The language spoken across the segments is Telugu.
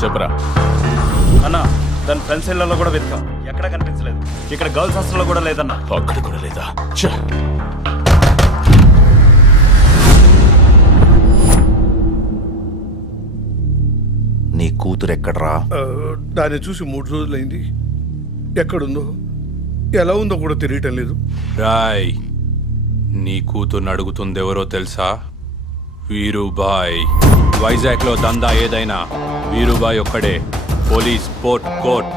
చెప్పరా అన్నా, దాని ఫ్రెండ్స్ ఇళ్లలో కూడా వెతికాం, ఎక్కడ కనిపించలేదు. ఇక్కడ గర్ల్స్ హాస్టల్లో కూడా లేదన్నా. అక్కడ కూడా లేదా? నీ కూతురు ఎక్కడరా? దాన్ని చూసి 3 రోజులైంది. ఎక్కడుందో ఎలా ఉందో కూడా తెలియటం లేదు. రాయ్, నీ కూతుర్ని అడుగుతుంది ఎవరో తెలుసా? వీరుబాయ్. వైజాగ్ లో దందా ఏదైనా వీరుబాయ్ ఒక్కడే. పోలీస్, పోర్ట్, కోర్ట్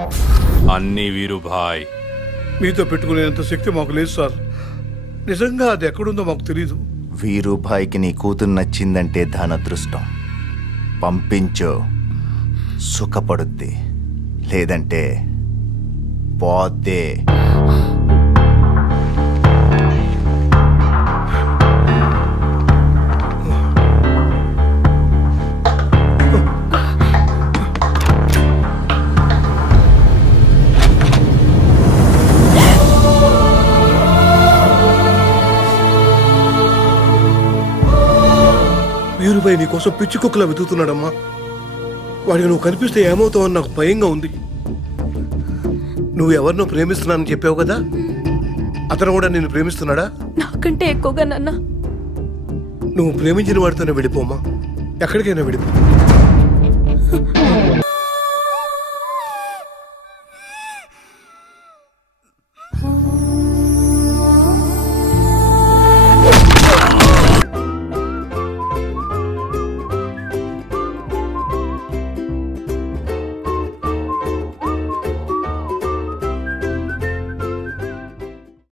అన్నీ వీరుబాయ్. మీతో పెట్టుకునేంత శక్తి మాకు లేదు సార్. నిజంగా అది ఎక్కడుందో మాకు తెలీదు. వీరుబాయికి నీ కూతురు నచ్చిందంటే దాని అదృష్టం. పంపించు, సుఖపడుద్ది. లేదంటే పోతే. వీరుబాయి నీకోసం పిచ్చి కుక్కలా వెతుకుతున్నాడమ్మా. వాడికి నువ్వు కనిపిస్తే ఏమవుతావని నాకు భయంగా ఉంది. నువ్వు ఎవరినో ప్రేమిస్తున్నానని చెప్పావు కదా, అతను కూడా నిన్ను ప్రేమిస్తున్నాడా? నాకంటే ఎక్కువగా నాన్న. నువ్వు ప్రేమించిన వాడితోనే వెళ్ళిపోమ్మా, ఎక్కడికైనా వెళ్ళిపో.